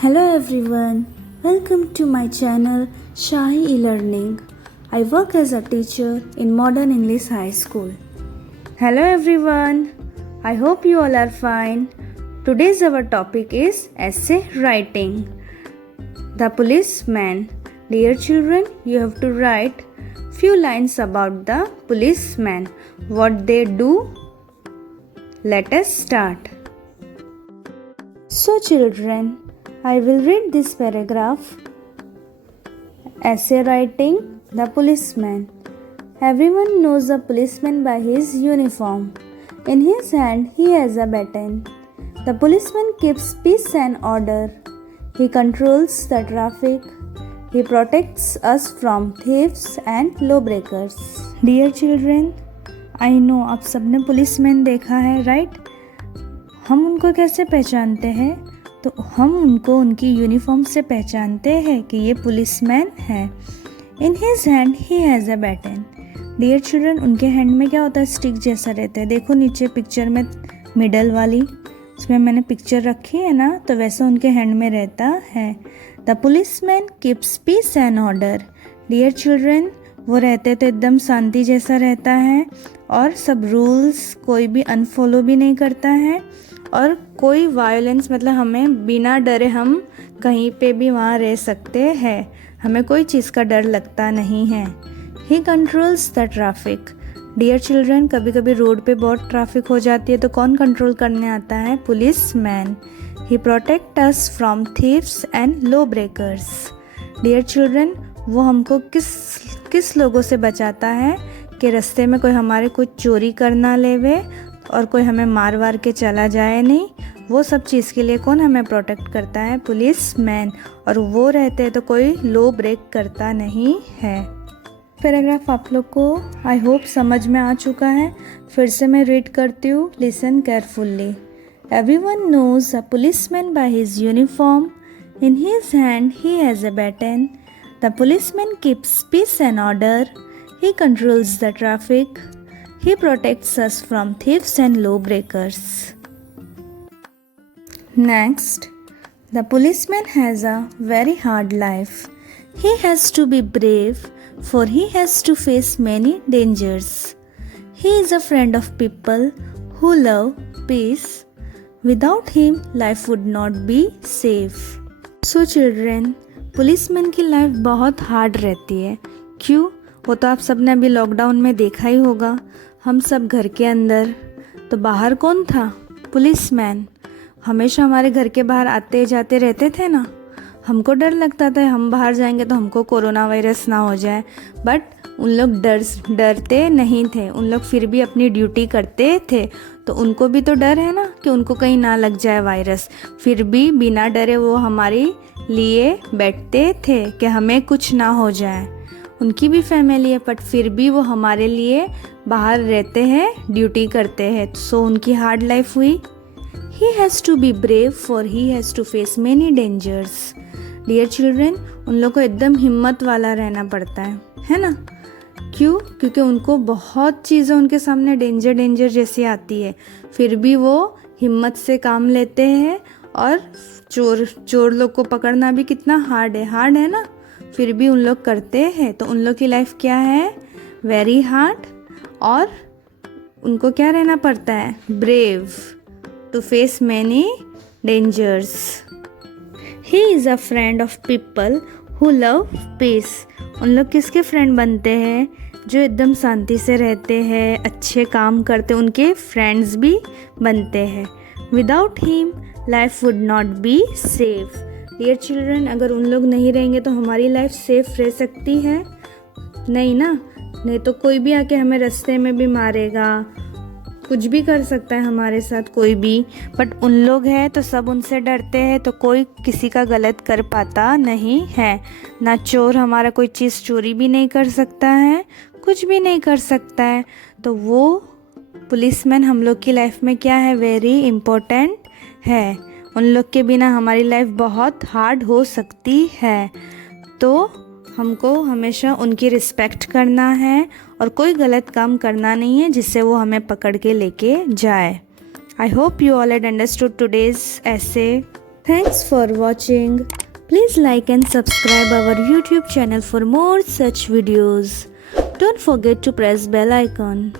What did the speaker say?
Hello everyone, welcome to my channel Shahi E-Learning. I work as a teacher in Modern English High School. Hello everyone, I hope you all are fine. Today's our topic is essay writing. The policeman. Dear children, you have to write few lines about the policeman. What they do? Let us start. So children, I will read this paragraph. Essay writing, the policeman. Everyone knows a policeman by his uniform. In his hand, he has a baton. The policeman keeps peace and order. He controls the traffic. He protects us from thieves and lawbreakers. Dear children, I know आप सबने policeman देखा है, right? हम उनको कैसे पहचानते हैं? तो हम उनको उनकी यूनिफॉर्म से पहचानते हैं कि ये पुलिसमैन है. In his hand he has a baton. Dear children, उनके हैंड में क्या होता है? स्टिक जैसा रहता है. देखो नीचे पिक्चर में मिडल वाली, उसमें मैंने पिक्चर रखी है ना, तो वैसा उनके हैंड में रहता है. The policeman keeps peace and order. Dear children, वो रहते तो एकदम शांति जैसा रहता है और सब रूल्स कोई भी अनफॉलो भी नहीं करता है और कोई वायलेंस, मतलब हमें बिना डरे हम कहीं पे भी वहाँ रह सकते हैं. हमें कोई चीज़ का डर लगता नहीं है. He controls the traffic. Dear children, कभी कभी रोड पे बहुत ट्रैफिक हो जाती है तो कौन कंट्रोल करने आता है? Policeman. He protect us from thieves and law breakers. Dear children, वो हमको किस लोगों से बचाता है कि रास्ते में कोई हमारे कुछ चोरी करना लेवे और कोई हमें मार वार के चला जाए नहीं. वो सब चीज़ के लिए कौन हमें प्रोटेक्ट करता है? Police man. और वो रहते हैं तो कोई लॉ ब्रेक करता नहीं है. पैराग्राफ आप लोग को आई होप समझ में आ चुका है. फिर से मैं रीड करती हूँ. Listen carefully. Everyone knows a policeman by his uniform. In his hand he has a baton. The policeman keeps peace and order. He controls the traffic. He protects us from thieves and lawbreakers. Next, the policeman has a very hard life. He has to be brave, for he has to face many dangers. He is a friend of people who love peace. Without him, life would not be safe. So children, policeman की life बहुत hard रहती है. क्यों? वो तो आप सबने अभी लॉकडाउन में देखा ही होगा. हम सब घर के अंदर, तो बाहर कौन था? पुलिसमैन. हमेशा हमारे घर के बाहर आते जाते रहते थे ना. हमको डर लगता था हम बाहर जाएंगे तो हमको कोरोना वायरस ना हो जाए, बट उन लोग डरते नहीं थे. उन लोग फिर भी अपनी ड्यूटी करते थे. तो उनको भी तो डर है ना कि उनको कहीं ना लग जाए वायरस. फिर भी बिना डरे वो हमारे लिए बैठते थे कि हमें कुछ ना हो जाए. उनकी भी फैमिली है, बट फिर भी वो हमारे लिए बाहर रहते हैं, ड्यूटी करते हैं. सो उनकी हार्ड लाइफ हुई. He has to be brave, for he has to face many dangers. Dear children, उन लोग को एकदम हिम्मत वाला रहना पड़ता है ना? क्यों? क्योंकि उनको बहुत चीज़ें उनके सामने डेंजर जैसी आती है, फिर भी वो हिम्मत से काम लेते हैं. और चोर लोग को पकड़ना भी कितना हार्ड है ना, फिर भी उन लोग करते हैं. तो उन लोग की लाइफ क्या है? Very hard. और उनको क्या रहना पड़ता है? Brave, to face many dangers. He is a friend of people who love peace. उन लोग किसके फ्रेंड बनते हैं? जो एकदम शांति से रहते हैं, अच्छे काम करते, उनके फ्रेंड्स भी बनते हैं. Without him life would not be safe. Dear children, अगर उन लोग नहीं रहेंगे तो हमारी लाइफ सेफ रह सकती है? नहीं ना. नहीं तो कोई भी आके हमें रास्ते में भी मारेगा, कुछ भी कर सकता है हमारे साथ कोई भी. बट उन लोग हैं तो सब उनसे डरते हैं, तो कोई किसी का गलत कर पाता नहीं है ना. चोर हमारा कोई चीज़ चोरी भी नहीं कर सकता है, कुछ भी नहीं कर सकता है. तो वो पुलिसमैन हम लोग की लाइफ में क्या है? वेरी इम्पोर्टेंट है. उन लोग के बिना हमारी लाइफ बहुत हार्ड हो सकती है. तो हमको हमेशा उनकी रिस्पेक्ट करना है और कोई गलत काम करना नहीं है जिससे वो हमें पकड़ के लेके जाए. I hope you all had understood today's essay. Thanks for watching. Please like and subscribe our YouTube channel for more such videos. Don't forget to press bell icon.